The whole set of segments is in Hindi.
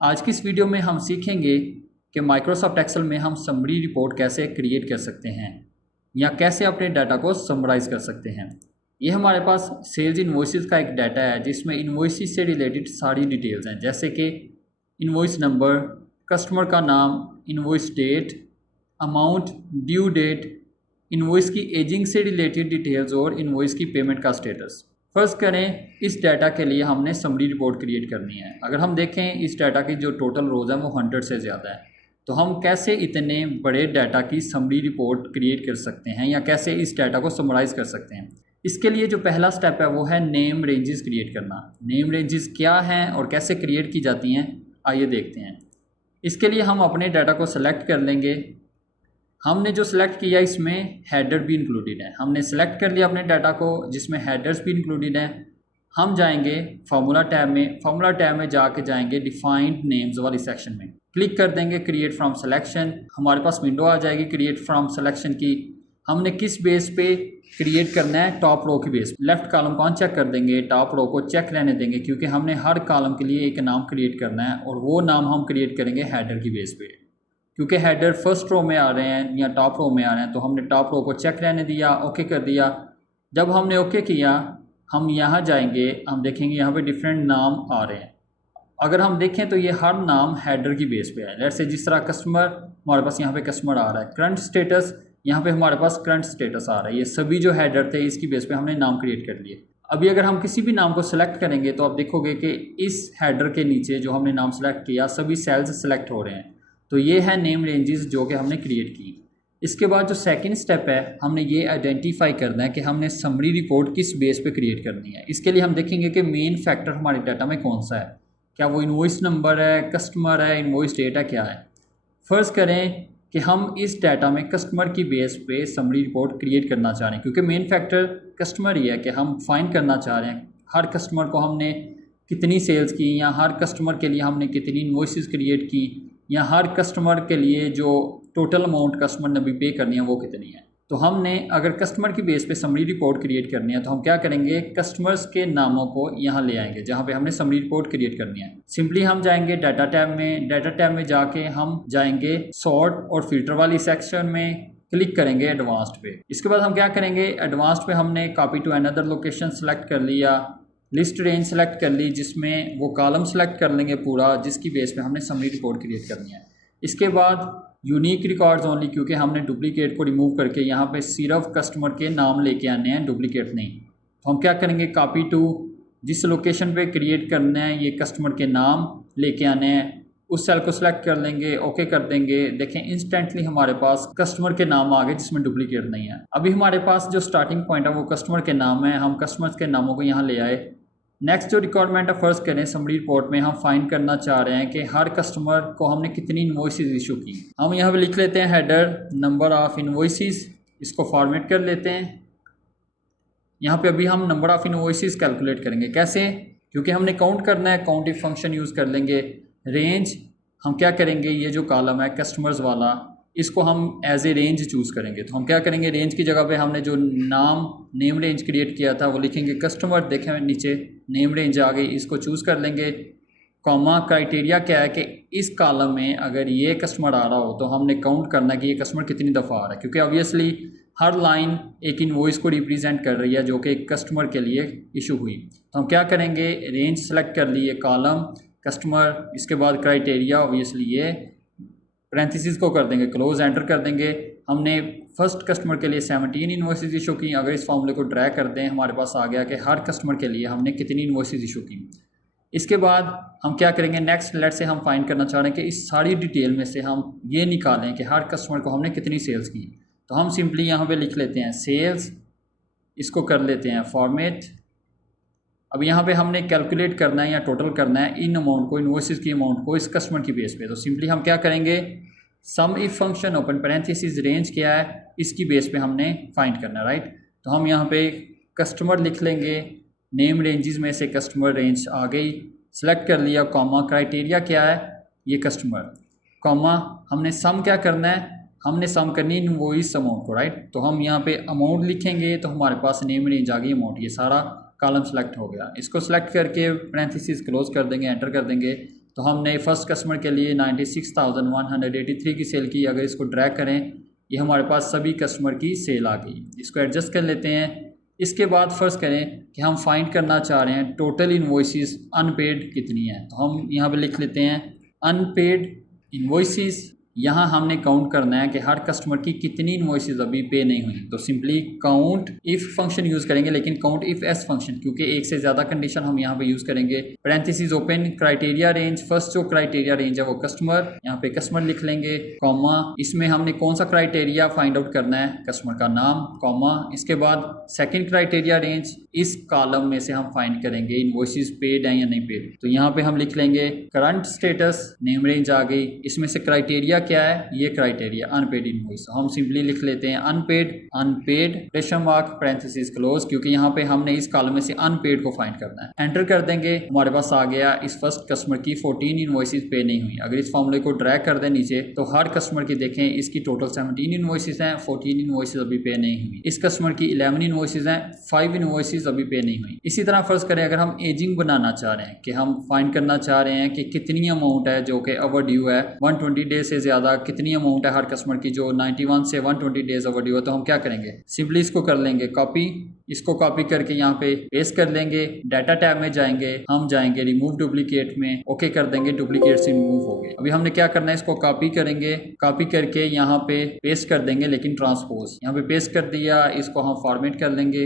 आज की इस वीडियो में हम सीखेंगे कि माइक्रोसॉफ्ट एक्सेल में हम समरी रिपोर्ट कैसे क्रिएट कर सकते हैं या कैसे अपने डाटा को समराइज कर सकते हैं। ये हमारे पास सेल्स इनवॉइसेस का एक डाटा है जिसमें इनवॉइसेस से रिलेटेड सारी डिटेल्स हैं, जैसे कि इनवॉइस नंबर, कस्टमर का नाम, invoice date, amount, due date, invoice की एजिंग से रिलेटेड डिटेल्स और इनवॉइस की पेमेंट का स्टेटस। फर्स्ट करें, इस डाटा के लिए हमने समरी रिपोर्ट क्रिएट करनी है। अगर हम देखें इस डाटा की जो टोटल रोज़ हैं वो 100 से ज़्यादा है, तो हम कैसे इतने बड़े डाटा की समरी रिपोर्ट क्रिएट कर सकते हैं या कैसे इस डाटा को समराइज़ कर सकते हैं। इसके लिए जो पहला स्टेप है वो है नेम रेंजेस क्रिएट करना। नेम रेंजेस क्या हैं और कैसे क्रिएट की जाती हैं, आइए देखते हैं। इसके लिए हम अपने डाटा को सेलेक्ट कर लेंगे। हमने जो सिलेक्ट किया इसमें हेडर भी इंक्लूडेड है। हमने सेलेक्ट कर लिया अपने डाटा को जिसमें हेडर्स भी इंक्लूडेड हैं। हम जाएंगे फार्मूला टैब में जाके जाएंगे डिफाइंड नेम्स वाली सेक्शन में, क्लिक कर देंगे क्रिएट फ्रॉम सिलेक्शन। हमारे पास विंडो आ जाएगी क्रिएट फ्रॉम सिलेक्शन की। हमने किस बेस पे क्रिएट करना है, टॉप रो की बेस। लेफ्ट कॉलम को अनचेक कर देंगे, टॉप रो को चेक रहने देंगे, क्योंकि हमने हर कॉलम के लिए एक नाम क्रिएट करना है और वो नाम हम क्रिएट करेंगे हेडर की बेस पे। क्योंकि हेडर फर्स्ट रो में आ रहे हैं या टॉप रो में आ रहे हैं, तो हमने टॉप रो को चेक रहने दिया, ओके कर दिया। जब हमने ओके किया, हम यहाँ जाएंगे, हम देखेंगे यहाँ पे डिफरेंट नाम आ रहे हैं। अगर हम देखें तो ये हर नाम हेडर की बेस पे है। लेट्स से जिस तरह कस्टमर, हमारे पास यहाँ पे कस्टमर आ रहा है। करंट स्टेटस, यहाँ पे हमारे पास करंट स्टेटस आ रहा है। ये सभी जो हेडर थे इसकी बेस पे हमने नाम क्रिएट कर लिए। अभी अगर हम किसी भी नाम को सिलेक्ट करेंगे तो आप देखोगे कि इस हेडर के नीचे जो हमने नाम सेलेक्ट किया सभी सेल्स सेलेक्ट हो रहे हैं। तो ये है नेम रेंजेस जो कि हमने क्रिएट की। इसके बाद जो सेकंड स्टेप है, हमने ये आइडेंटिफाई करना है कि हमने समरी रिपोर्ट किस बेस पे क्रिएट करनी है। इसके लिए हम देखेंगे कि मेन फैक्टर हमारे डाटा में कौन सा है। क्या वो इनवॉइस नंबर है, कस्टमर है, इनवॉइस डेट है, क्या है। फर्स्ट करें कि हम इस डाटा में कस्टमर की बेस पे समरी रिपोर्ट क्रिएट करना चाह रहे हैं, क्योंकि मेन फैक्टर कस्टमर ही है कि हम फाइंड करना चाह रहे हैं हर कस्टमर को हमने कितनी सेल्स की, या हर कस्टमर के लिए हमने कितनी इनवॉइसेस क्रिएट की, या हर कस्टमर के लिए जो टोटल अमाउंट कस्टमर ने भी पे करनी है वो कितनी है। तो हमने अगर कस्टमर की बेस पे समरी रिपोर्ट क्रिएट करनी है तो हम क्या करेंगे, कस्टमर्स के नामों को यहाँ ले आएंगे जहाँ पे हमने समरी रिपोर्ट क्रिएट करनी है। सिंपली हम जाएंगे डाटा टैब में जाके हम जाएंगे सॉर्ट और फिल्टर वाली सेक्शन में, क्लिक करेंगे एडवांस्ड पे। इसके बाद हम क्या करेंगे, एडवांस्ड पे हमने copy to another location select कर लिया, लिस्ट रेंज सेलेक्ट कर ली, जिसमें वो कॉलम सेलेक्ट कर लेंगे पूरा जिसकी बेस पे हमने समरी रिपोर्ट क्रिएट करनी है। इसके बाद यूनिक रिकॉर्ड्स ओनली, क्योंकि हमने डुप्लीकेट को रिमूव करके यहाँ पे सिर्फ कस्टमर के नाम लेके आने हैं, डुप्लीकेट नहीं। तो हम क्या करेंगे, कॉपी टू, जिस लोकेशन पे क्रिएट करना है ये कस्टमर के नाम लेके आने हैं, उस सेल को सिलेक्ट कर लेंगे, ओके कर देंगे। देखें इंस्टेंटली हमारे पास कस्टमर के नाम आ गए जिसमें डुप्लीकेट नहीं है। अभी हमारे पास जो स्टार्टिंग पॉइंट है वो कस्टमर के नाम है, हम कस्टमर्स के नामों को यहाँ ले आए। नेक्स्ट जो रिक्वायरमेंट है, फर्स्ट करें समरी रिपोर्ट में हम फाइंड करना चाह रहे हैं कि हर कस्टमर को हमने कितनी इनवॉइसेस इशू की। हम यहाँ पे लिख लेते हैं हेडर नंबर ऑफ इनवॉइसेस, इसको फॉर्मेट कर लेते हैं। यहाँ पे अभी हम नंबर ऑफ इनवॉइसेस कैलकुलेट करेंगे। कैसे, क्योंकि हमने काउंट करना है, काउंट इफ फंक्शन यूज़ कर लेंगे। रेंज हम क्या करेंगे, ये जो कॉलम है कस्टमर्स वाला, इसको हम एज ए रेंज चूज़ करेंगे। तो हम क्या करेंगे, रेंज की जगह पे हमने जो नेम रेंज क्रिएट किया था वो लिखेंगे कस्टमर। देखें नीचे नेम रेंज आ गई, इसको चूज़ कर लेंगे। कॉमा क्राइटेरिया क्या है कि इस कॉलम में अगर ये कस्टमर आ रहा हो तो हमने काउंट करना है कि ये कस्टमर कितनी दफ़ा आ रहा है, क्योंकि ऑब्वियसली हर लाइन एक इनवॉइस को रिप्रेजेंट कर रही है जो कि एक कस्टमर के लिए इशू हुई। तो हम क्या करेंगे, रेंज सेलेक्ट कर लिए, कॉलम कस्टमर, इसके बाद क्राइटेरिया, ऑब्वियसली ये पैरेंथेसिस को कर देंगे क्लोज, एंटर कर देंगे। हमने फर्स्ट कस्टमर के लिए 17 इनवॉइसेस इशू की। अगर इस फॉर्मूले को ड्रैग कर दें, हमारे पास आ गया कि हर कस्टमर के लिए हमने कितनी इनवॉइसेस इशू की। इसके बाद हम क्या करेंगे, नेक्स्ट लेट से हम फाइंड करना चाह रहे हैं कि इस सारी डिटेल में से हम ये निकालें कि हर कस्टमर को हमने कितनी सेल्स की। तो हम सिंपली यहाँ पे लिख लेते हैं सेल्स, इसको कर लेते हैं फॉर्मेट। अब यहाँ पे हमने कैलकुलेट करना है या टोटल करना है इन अमाउंट को, इनवॉइसेस की अमाउंट को इस कस्टमर की बेस पे। तो सिंपली हम क्या करेंगे, sum if function open parenthesis, range क्या है इसकी बेस पे हमने फाइंड करना है, राइट। तो हम यहाँ पे कस्टमर लिख लेंगे, नेम रेंजेस में से कस्टमर रेंज आ गई, सेलेक्ट कर लिया। कॉमा क्राइटेरिया क्या है, ये कस्टमर। कॉमा हमने सम क्या करना है, हमने सम करनी है इनवॉइस अमाउंट को, राइट। तो हम यहाँ पे अमाउंट लिखेंगे तो हमारे पास नेम रेंज आ गई, अमाउंट, ये सारा कॉलम सेलेक्ट हो गया। इसको सेलेक्ट करके पैरेंथेसिस क्लोज कर देंगे, एंटर कर देंगे। तो हमने फर्स्ट कस्टमर के लिए 96,183 की सेल की। अगर इसको ड्रैग करें, ये हमारे पास सभी कस्टमर की सेल आ गई। इसको एडजस्ट कर लेते हैं। इसके बाद फ़र्ज़ करें कि हम फाइंड करना चाह रहे हैं टोटल इन्वॉइसेस अनपेड कितनी है, तो हम यहाँ पे लिख लेते हैं अनपेड इन्वॉइसेस। यहाँ हमने काउंट करना है कि हर कस्टमर की कितनी इन्वॉइसेस अभी पे नहीं हुई। तो simply count if function use करेंगे, लेकिन काउंट इफ़ एस फंक्शन, क्योंकि एक से ज़्यादा कंडीशन हम यहाँ पे यूज़ करेंगे। Parenthesis open, criteria range, first जो क्राइटेरिया रेंज है वो कस्टमर, यहाँ पे कस्टमर लिख लेंगे, कॉमा, इसमें हमने कौन सा क्राइटेरिया फाइंड आउट करना है, कस्टमर का नाम, कॉमा। इसके बाद सेकेंड क्राइटेरिया रेंज, इस कॉलम में से हम फाइंड करेंगे इन्वॉइसेस पेड हैं या नहीं पेड। तो यहाँ पे हम लिख लेंगे करंट स्टेटस, नेम रेंज आ गई। इसमें से क्राइटेरिया क्या है, ये क्राइटेरिया अनपेड इनवॉइस। हम सिंपली लिख लेते हैं unpaid, unpaid question mark parenthesis close, क्योंकि यहाँ पे हमने इस कॉलम में से अनपेड को फाइंड करना है। एंटर कर देंगे, हमारे पास आ गया इस फर्स्ट कस्टमर की 14 इनवॉइसेस पे नहीं हुई। अगर इस फॉर्मूले को ड्रैग कर दें नीचे, तो हर कस्टमर की देखें इसकी टोटल 17 इनवॉइसेस हैं, 14 इनवॉइसेस अभी पे नहीं हुई। इस कस्टमर की 11 इनवॉइसेस हैं, 5 इनवॉइसेस अभी पे नहीं हुई। इसी तरह फर्ज करें अगर हम एजिंग बनाना चाह रहे हैं, कि हम फाइंड करना चाह रहे हैं कि कितनी अमाउंट है जो कि ओवर ड्यू है, 120 डेज से ज़्यादा कितनी अमाउंट है हर कस्टमर की जो 91 से 120 डेज ओवर ड्यू है। तो हम क्या करेंगे, सिंपली इसको कर लेंगे कॉपी, इसको कॉपी करके यहाँ पे पेस्ट कर लेंगे। डाटा टैब में जाएंगे, हम जाएंगे रिमूव डुप्लीकेट में, ओके कर देंगे, डुप्लीकेट से रिमूव हो गए। अभी हमने क्या करना है, इसको कॉपी करेंगे, कॉपी करके यहाँ पे पेस्ट कर देंगे, लेकिन ट्रांसपोज, यहाँ पे पेस्ट कर दिया। इसको हम फॉर्मेट कर लेंगे,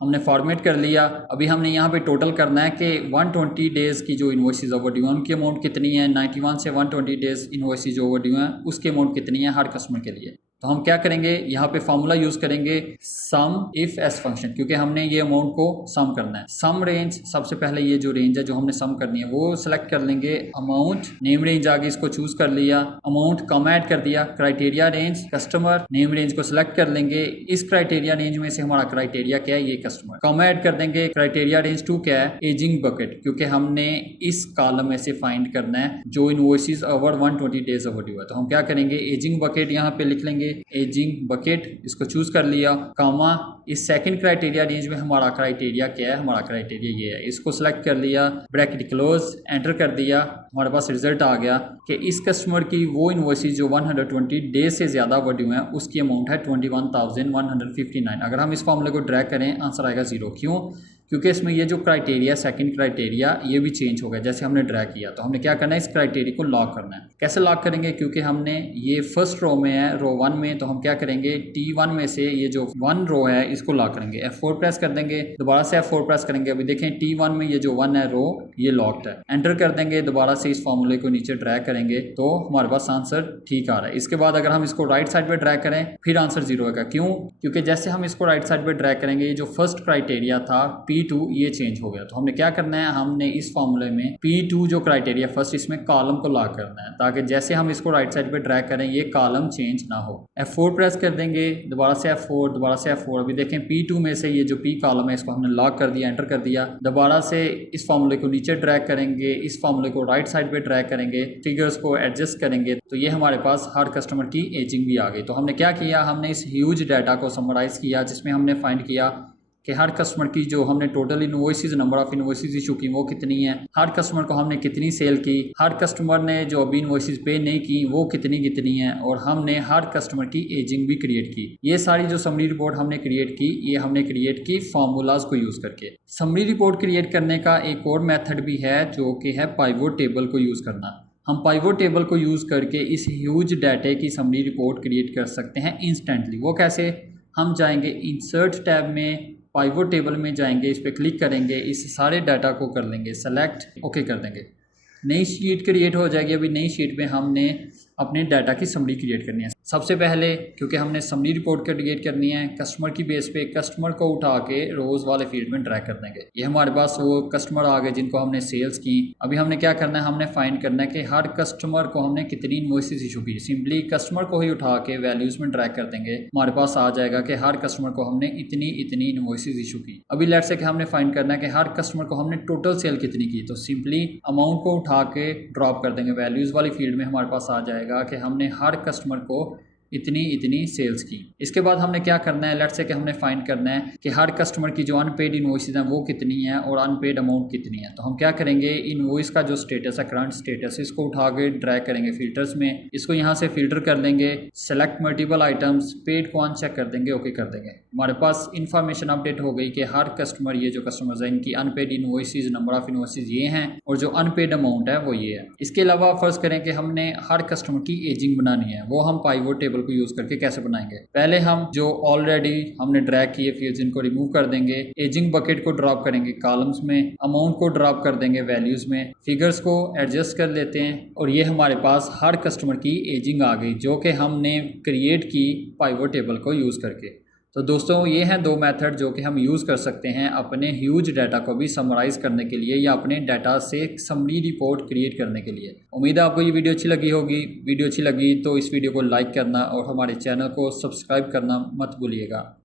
हमने फॉर्मेट कर लिया। अभी हमने यहाँ पे टोटल करना है कि 120 डेज़ की जो इन्वॉइसेस ओवर ड्यू हैं उनकी अमाउंट कितनी है, 91 से 120 डेज़ इन्वॉइसेस जो ओवर ड्यू हैं उसकी अमाउंट कितनी है हर कस्टमर के लिए। तो हम क्या करेंगे, यहाँ पे फार्मूला यूज़ करेंगे सम इफ एस फंक्शन, क्योंकि हमने ये अमाउंट को सम करना है। सम रेंज, सबसे पहले ये जो रेंज है जो हमने सम करनी है वो सिलेक्ट कर लेंगे। अमाउंट, नेम रेंज आगे, इसको चूज़ कर लिया, अमाउंट कम ऐड कर दिया, criteria range, customer, name range को सिलेक्ट कर लेंगे। इस क्राइटेरिया रेंज में से हमारा क्राइटेरिया क्या है, ये कस्टमर, कम ऐड कर देंगे। क्राइटेरिया रेंज 2 क्या है, एजिंग बकेट, क्योंकि हमने इस कॉलम में से फाइंड करना है जो invoices over 120 days over due है। तो हम क्या करेंगे, एजिंग बकेट यहाँ पे लिख लेंगे, एजिंग बकेट, इसको चूज कर लिया, कामा। इस सेकंड क्राइटेरिया रेंज में हमारा क्राइटेरिया क्या है, हमारा क्राइटेरिया ये है, इसको सिलेक्ट कर लिया, ब्रैकेट क्लोज, एंटर कर दिया। हमारे पास रिजल्ट आ गया कि इस कस्टमर की वो इन्वॉइसेस जो 120 डेज से ज़्यादा ओवरड्यू हैं उसकी अमाउंट है 21,159। अगर हम इस फॉर्मूले को ड्रैग करें आंसर आएगा 0। क्यों, क्योंकि इसमें ये जो क्राइटेरिया, सेकंड क्राइटेरिया, ये भी चेंज हो गया जैसे हमने ड्रैग किया। तो हमने क्या करना है, इस क्राइटेरिया को लॉक करना है। कैसे लॉक करेंगे, क्योंकि हमने ये फर्स्ट रो में है, रो 1 में, तो हम क्या करेंगे, T1 में से ये जो 1 रो है इसको लॉक करेंगे। F4 प्रेस कर देंगे, दोबारा से F4 प्रेस करेंगे। अभी देखें T1 में ये जो 1 है रो, ये लॉक्ड है। एंटर कर देंगे, दोबारा से इस फॉर्मूले को नीचे ड्रैग करेंगे तो हमारे पास आंसर ठीक आ रहा है। इसके बाद अगर हम इसको राइट साइड पे ड्रैग करें फिर आंसर 0 होगा। क्यों, क्योंकि जैसे हम इसको राइट साइड पे ड्रैग करेंगे, ये जो फर्स्ट क्राइटेरिया था P2 ये चेंज हो गया। तो हमने क्या करना है, हमने इस फॉर्मूले में P2 जो क्राइटेरिया फर्स्ट, इसमें कॉलम को लॉक करना है, ताकि जैसे हम इसको राइट साइड पे ड्रैग करें ये कॉलम चेंज ना हो। F4 प्रेस कर देंगे, दोबारा से F4, दोबारा से F4। अभी देखें P2 में से ये जो P कॉलम है इसको हमने लॉक कर दिया, एंटर कर दिया। दोबारा से इस फॉर्मूले को नीचे ड्रैग करेंगे, इस फॉर्मूले को राइट साइड पे ड्रैग करेंगे, फिगर्स को एडजस्ट करेंगे, तो ये हमारे पास हर कस्टमर की एजिंग भी आ गई। तो हमने क्या किया, हमने इस ह्यूज डाटा को समराइज किया जिसमें हमने फाइंड किया कि हर कस्टमर की जो हमने total invoices, number of invoices issue की वो कितनी है, हर कस्टमर को हमने कितनी सेल की, हर कस्टमर ने जो अभी इनवॉइसेस पे नहीं की वो कितनी हैं, और हमने हर कस्टमर की एजिंग भी क्रिएट की। ये सारी जो समरी रिपोर्ट हमने क्रिएट की, ये हमने क्रिएट की फार्मूलाज को यूज़ करके। समरी रिपोर्ट क्रिएट करने का एक और मेथड भी है जो कि है पाइवोट टेबल को यूज़ करना। हम पाइवोट टेबल को यूज़ करके इस ह्यूज डाटे की समरी रिपोर्ट क्रिएट कर सकते हैं इंस्टेंटली। वो कैसे, हम जाएंगे इंसर्ट टैब में, पाइवोट टेबल में जाएंगे, इस पर क्लिक करेंगे, इस सारे डाटा को कर लेंगे सेलेक्ट, ओके कर देंगे, नई शीट क्रिएट हो जाएगी। अभी नई शीट में हमने अपने डाटा की समरी क्रिएट करनी है। सबसे पहले क्योंकि हमने समरी रिपोर्ट क्रिएट करनी है, कस्टमर की बेस पे कस्टमर को उठा के रोज़ वाले फील्ड में ड्रैग कर देंगे। ये हमारे पास वो कस्टमर आ गए जिनको हमने सेल्स की। अभी हमने क्या करना है, हमने फाइंड करना है कि हर कस्टमर को हमने कितनी इनवॉइसेस इशू की। सिंपली कस्टमर को ही उठा के वैल्यूज़ में ड्रैग कर देंगे, हमारे पास आ जाएगा कि हर कस्टमर को हमने इतनी इनवॉइसेस इशू की। अभी लेट्स से कि हमने फाइंड करना है कि हर कस्टमर को हमने टोटल सेल कितनी की। तो सिंपली अमाउंट को उठा के ड्रॉप कर देंगे, वैल्यूज़ वाली फील्ड में हमारे पास आ जाएगा कि हमने हर कस्टमर को इतनी इतनी सेल्स की। इसके बाद हमने क्या करना है, लेट्स से कि हमने फाइंड करना है कि हर कस्टमर की जो अनपेड इनवॉइसेज हैं वो कितनी है और अनपेड अमाउंट कितनी है। तो हम क्या करेंगे, इनवॉइस का जो स्टेटस है, करंट स्टेटस, इसको उठा के ड्रैग करेंगे फिल्टर्स में, इसको यहाँ से फिल्टर कर लेंगे, सेलेक्ट मल्टीपल आइटम्स, पेड को अनचेक कर देंगे, ओके कर देंगे। हमारे पास इन्फॉर्मेशन अपडेट हो गई कि हर कस्टमर, ये जो कस्टमर्स हैं इनकी unpaid invoices, number of invoices ये हैं और जो अनपेड अमाउंट है वो ये है। इसके अलावा फर्ज करें कि हमने हर कस्टमर की एजिंग बनानी है, वो हम पाइवोट टेबल को यूज करके कैसे बनाएंगे। पहले हम जो ऑलरेडी हमने ड्रैग किए फील्ड्स इनको रिमूव कर देंगे, एजिंग बकेट को ड्रॉप करेंगे कॉलम्स में, अमाउंट को ड्रॉप कर देंगे वैल्यूज में, फिगर्स को एडजस्ट कर लेते हैं और ये हमारे पास हर कस्टमर की एजिंग आ गई जो कि हमने क्रिएट की पाइवोट टेबल को यूज करके। तो दोस्तों ये हैं दो मेथड जो कि हम यूज़ कर सकते हैं अपने ह्यूज डाटा को भी समराइज़ करने के लिए या अपने डाटा से एक समरी रिपोर्ट क्रिएट करने के लिए। उम्मीद है आपको ये वीडियो अच्छी लगी होगी। वीडियो अच्छी लगी तो इस वीडियो को लाइक करना और हमारे चैनल को सब्सक्राइब करना मत भूलिएगा।